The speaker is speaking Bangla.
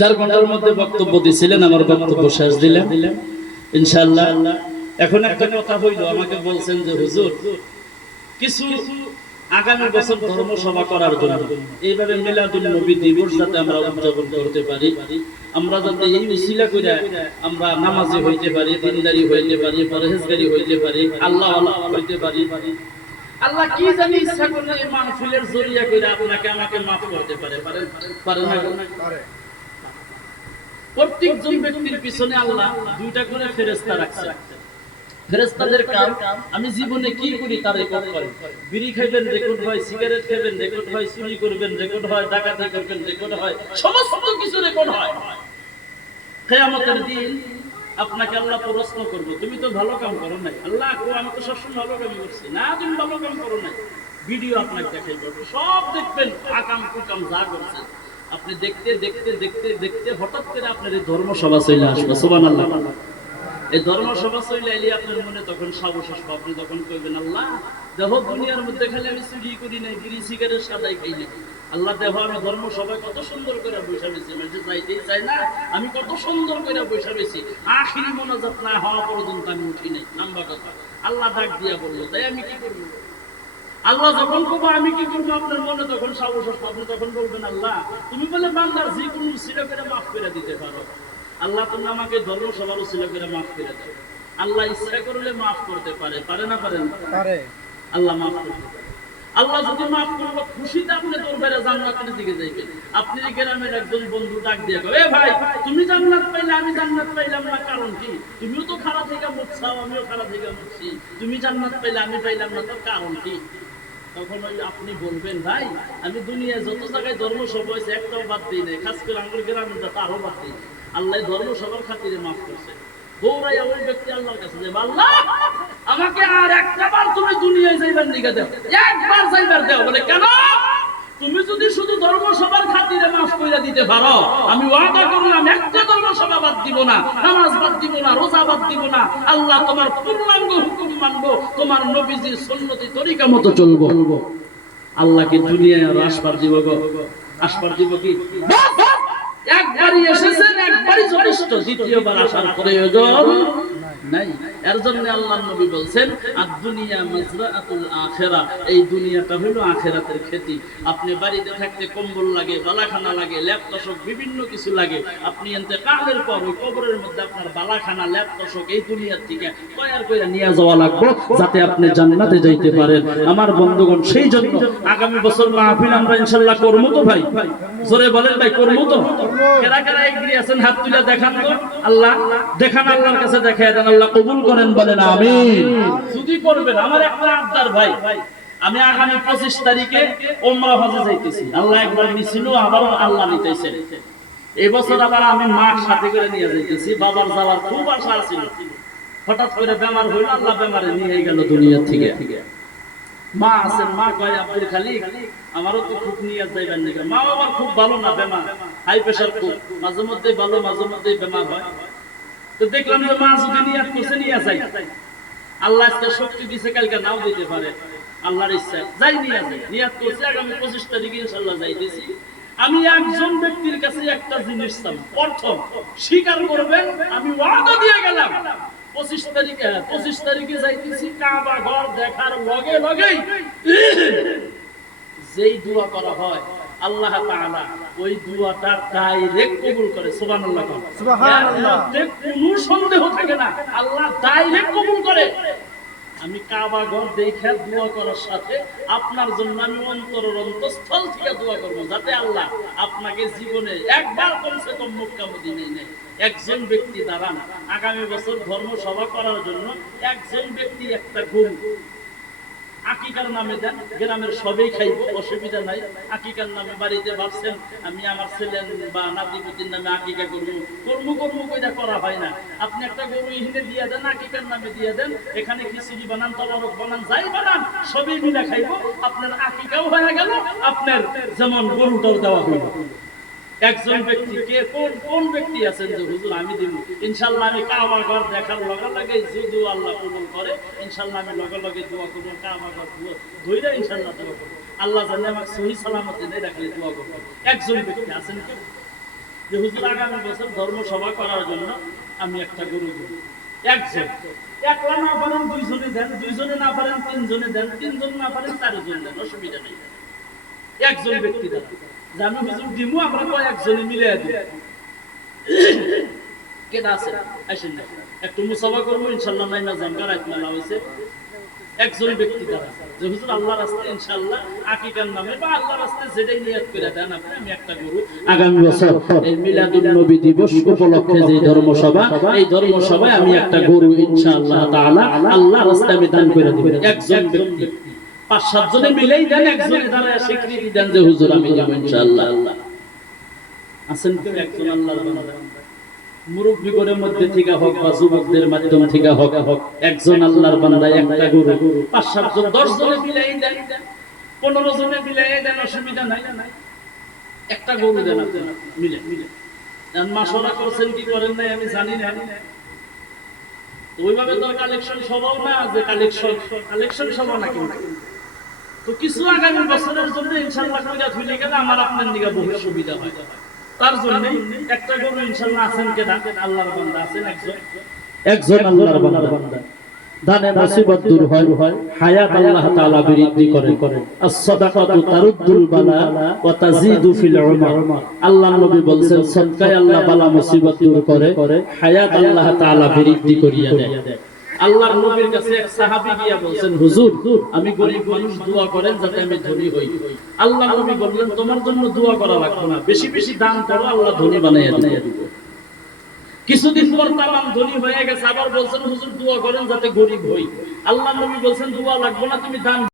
চার ঘণ্টার মধ্যে বক্তব্য দিছিলেন, আমার বক্তব্য শেষ দিলেন। ইনশাআল্লাহ। এখন একটা কথা হইল, আমাকে বলছেন যে, হুজুর, কিছু আগামী বছর ধর্ম সভা করার জন্য, এইভাবে মিলাদুল নবী দিবস যাতে আমরা উদযাপন করতে পারি, আমরা যাতে এই উসিলা করে আমরা নামাজি হইতে পারি, দিনদারি হইতে পারি, পরহেজগারি হইতে পারি, আল্লাহ আল্লাহ হইতে পারি। আল্লাহ কি জানি ইচ্ছা করলে এই মাহফিলের জরিয়া করে আপনাকে আমাকে মাফ করতে পারে পারে পারে না প্রত্যেকজন ব্যক্তির পিছনে আল্লাহ দুইটা করে ফেরেস্তা রাখছে কাম, আমি জীবনে কি করি তার রেকর্ড করে বিড়ি খাইবেন রেকর্ড হয় সিগারেট খাইবেন রেকর্ড হয়, চুরি করবেন রেকর্ড হয়, ডাকাতি করবেন রেকর্ড হয়, সমস্ত কিছু রেকর্ড হয়। কেয়ামতের দিন আপনাকে আল্লাহ প্রশ্ন করব, তুমি তো ভালো কাম করো নাই। আল্লাহ আমি তো সবসময় ভালো কামই করছি। না, তুমি ভালো কাম করো নাই। ভিডিও আপনাকে দেখাই করব সব দেখবেন আকাম কুকাম যা করছে আপনি দেখতে দেখতে দেখতে দেখতে হঠাৎ করে আপনার এই ধর্মসভা চলে আসবে সোবান আল্লাহ এই ধর্মসভা চলে এলে আপনার মনে তখন আসবে আপনি তখন কইবেন, আল্লাহ, দেহ দুনিয়ার মধ্যে খালি আমি চুরি করি নাই, বিড়ি, সিগারেট, সাদাই খাই নাই। আল্লাহ, দেহ আমি ধর্মসভায় কত সুন্দর করে বৈশা বেছি মানে যাইতেই চাই না, আমি কত সুন্দর করে বৈশা বেছি আখিরি মনোজাত না হওয়া পর্যন্ত আমি উঠি নাই। নাম্বার কথা, আল্লাহ ডাক দিয়া বলল, তাই আমি কি করব? আল্লাহ যখন কবো আমি কি করব? আপনার মনে তখন সাহস আপনি তখন বলবেন আল্লাহ তুমি বলে বাংলার যে কোনো করে মাফ করে দিতে পারো। আল্লাহ তুমি আমাকে ধর্ম সবার করে মাফ করে দাও। আল্লাহ ইচ্ছা করলে মাফ করতে পারে পারে না পারেন পারে। আল্লাহ মাফ করতে পারে। আল্লাহ যদি মাফ করল খুশিতে আপনি দরবারে জান্নাতের দিকে যাইবেন। আপনি গ্রামের একজন বন্ধু ডাক দিয়ে এ ভাই তুমি জান্নাত পাইলে আমি জান্নাত পাইলাম না। কারণ কি? তুমিও তো খারাপ থেকে মুছছাও আমিও খারাপ থেকে মুছছি তুমি জান্নাত পাইলে আমি পাইলাম না। তার কারণ কি? তখন ওই আপনি বলবেন, ভাই, আমি দুনিয়ায় যত জায়গায় ধর্ম সভা হয়েছে, একটাও বাদ দিই নাই। খাস করে আঙুল গ্রামে যা, তারও বাদ দিই আল্লাহ ধর্ম সবার খাতিরে মাফ করছে। আমাকে আর একটা বার তুমি দুনিয়ায় যাইবার দিকে দাও। একবার যাইবার দাও। বলে, কেন? তুমি যদি শুধু ধর্ম সবার খাতিরে মাফ কইরা দিতে পারো, আমি ওয়াদা করলাম, একটা ধর্ম সভা বাদ দিব না, নামাজ বাদ দিব না, রোজা বাদ দিব না। আল্লাহ তোমার পূর্ণাঙ্গ হুকুম মানবো, তোমার নবীজির সুন্নতি তরিকা মতো চলবো। আল্লাহকে দুনিয়ায় আর আসবার দিব গো। আসবার দিব কি? একবারই এসেছেন, একবারই যথেষ্ট, দ্বিতীয়বার আসার প্রয়োজন। নাই। এর জন্য আল্লাহ নবী বলছেন আর দুনিয়া আখিরা এই দুনিয়াটা হলো আখিরাতের আপনি বাড়িতে থাকতে কম্বল লাগে, বালাখানা লাগে বিভিন্ন কিছু লাগে। আপনি ইন্তেকালের পর ওই কবরের মধ্যে আপনার বালাখানা এই দুনিয়ার থেকে তৈরি করে নিয়ে যাওয়া লাগবে, যাতে আপনি জান্নাতে যাইতে পারেন। আমার বন্ধুগণ, সেই জন্য আগামী বছর মাহফিল আমরা ইনশাআল্লাহ করব তো ভাই? জোরে বলেন ভাই, করব তো? কেরা কেরা এগিয়ে আছেন, হাত তুলে দেখান তো। আল্লাহ, দেখান আল্লাহর কাছে দেখায় আল্লাহ কবুল করেন বলেন আমিন। যদি করবেন আমার একটা আবদার ভাই আমি আগামী পঁচিশ তারিখে ওমরা হজে যাইতেছি। আল্লাহ একবার নিছিল আবারও আল্লাহ নিতেছেন এই বছর আবার আমি মার সাথে করে নিয়ে যাইতেছি বাবার যাওয়ার খুব আশা ছিল হঠাৎ করে বেমার হইল আল্লাহ বেমারে নিয়ে গেল দুনিয়া থেকে। মা আছেন মা কয় আব্দুল খালিক আমারও তো খুব নিয়ে যাইবেন নাকি। মা আবার খুব ভালো না বেমার। হাই প্রেশার খুব। মাঝে মধ্যে ভালো মাঝে মধ্যে বেমার হয়। তো দেখলাম যে মা যদি নিয়ে করছে, নিয়ে যাই আল্লাহ আজকে শক্তি দিছে, কালকে নাও দিতে পারে। আল্লাহর ইচ্ছা। যাই নিয়ে যাই নিয়াত করছে, আগামী পঁচিশ তারিখে ইনশাল্লাহ যাইতেছি আমি একজন ব্যক্তির কাছে একটা জিনিস চাই। প্রথম, স্বীকার করবেন, আমি ওয়াদা দিয়ে গেলাম। পঁচিশ তারিখে পঁচিশ তারিখে যাইতেছি কাবা ঘর দেখার লগে লগেই, যেই দোয়া করা হয় আল্লাহ তাআলা ওই দুয়াটা ডাইরেক্ট কবুল করে সুবহানাল্লাহ সুবহানাল্লাহ। কোনো সন্দেহ থাকে না আল্লাহ ডাইরেক্ট কবুল করে। আমি কাবা ঘর দেখে দোয়া করার সাথে আপনার জন্য আমি অন্তরের অন্তঃস্থল থেকে দোয়া করব যাতে আল্লাহ আপনাকে জীবনে একবার কমসে কম মক্কা মদিনায় নেয়। একজন ব্যক্তি দাঁড়ান আগামী বছর ধর্ম সভা করার জন্য একজন ব্যক্তি একটা ঘুম। আকিকার নামে দেন, গ্রামের সবাই খাইব অসুবিধা নাই। আকিকার নামে বাড়িতে ভাবছেন, আমি আমার ছেলে বা নাতিপুতির নামে আকিকা করব। কর্ম কর্ম কইরা করা হয় না। আপনি একটা গরু এখানে দিয়ে দেন, আকিকার নামে দিয়ে দেন, এখানে খিচুড়ি বানান তবরক বানান, যাই বানান, সবই মিলে খাইব। আপনার আকিকাও হয়ে গেল, আপনার যেমন গরুটাও দেওয়া হইল। একজন ব্যক্তি, কে, কোন কোন ব্যক্তি আছেন যে, হুজুর, আমি দিব। ইনশাআল্লাহ, আমি কাবা ঘর দেখার লগে লগে যদি আল্লাহ কবুল করে, ইনশাআল্লাহ, আমি লগে লগে দোয়া করব কাবা ঘর ধইরা ইনশাআল্লাহ দোয়া করব। আল্লাহ জানে আমাকে সহি সালামতে দেয় রাখলে দোয়া করব। একজন ব্যক্তি আছেন কেউ? যে, হুজুর, আগামী বছর ধর্ম সভা করার জন্য আমি একটা গরু দেব। একজন। একলা না পারেন, দুইজনে দেন, দুইজনে না পারেন, তিনজনে দেন, তিনজন না পারেন, চারজন দেন, অসুবিধা নেই। একজন ব্যক্তি দেন আমি হুজুর দিমু আমরা কয়েকজনে মিলে দিই। কেনা আছে? আসেন না একটু মুসাফা করব ইনশাল্লাহ নাইমা জামকা রাত মেলা হয়েছে একজন ব্যক্তি দ্বারা। যে হুজুর আল্লাহ রাস্তায় ইনশাআল্লাহ আকিকার নামে বা আল্লাহ রাস্তায় যেটাই নিয়ত করে দেন আপনি আমি একটা গরু আগামী বছর এই মিলাদুন নবী দিবস উপলক্ষে যে ধর্মসভা এই ধর্মসভায় আমি একটা গরু ইনশাআল্লাহ তাআলা আল্লাহ রাস্তায় আমি দান করে দেব। একজন ব্যক্তি। একজনে আল্লাহর বান্দা। একটা গুরু। পাঁচ, সাত জন, দশ জনে মিলাই দেন পনেরো জনে মিলাই দেন অসুবিধা নাই। একটা গরু দেন মিলে মিলে। করছেন, কি করেন নাই আমি জানি না। ওইভাবে তো কালেকশন সবাও না, যে কালেকশন কালেকশন সবাও না কিন্তু তো কিছু আগামী বছরের জন্য ইনশাআল্লাহ কইরা থুইলে গেলে আমার আপনার দিকে বহু সুবিধা হয়। তার জন্য একটা গরু ইনশাআল্লাহ আছেন কেনা আল্লাহর বান্দা আছেন একজন। একজন আল্লাহর বান্দা। দানে মুসিবত দূর হয় হায়াত আল্লাহ তাআলা বৃদ্ধি করেন as-সাদাকাতু তারুদ্দুল বালা ওয়া তাজিদু ফিল উমর। আল্লাহর নবী বলেন সদকায় আল্লাহ বালা মুসিবত দূর করে হায়াত আল্লাহ তাআলা বৃদ্ধি করিয়া দেয়। আল্লাহর নবীর কাছে এক সাহাবী গিয়া বলছেন, হুজুর, আমি গরিব মানুষ, দোয়া করেন যাতে আমি ধনী হই। আল্লাহ নবী বললেন, তোমার জন্য দোয়া করা লাগবে না, বেশি বেশি দান করো, আল্লাহ ধনী বানাইয়া দিবে। কিছুদিন পর তামাম ধনী হয়ে গেছে, আবার বলছেন, হুজুর, দোয়া করেন যাতে গরিব হই। আল্লাহ নবী বলছেন, দোয়া লাগবে না, তুমি দান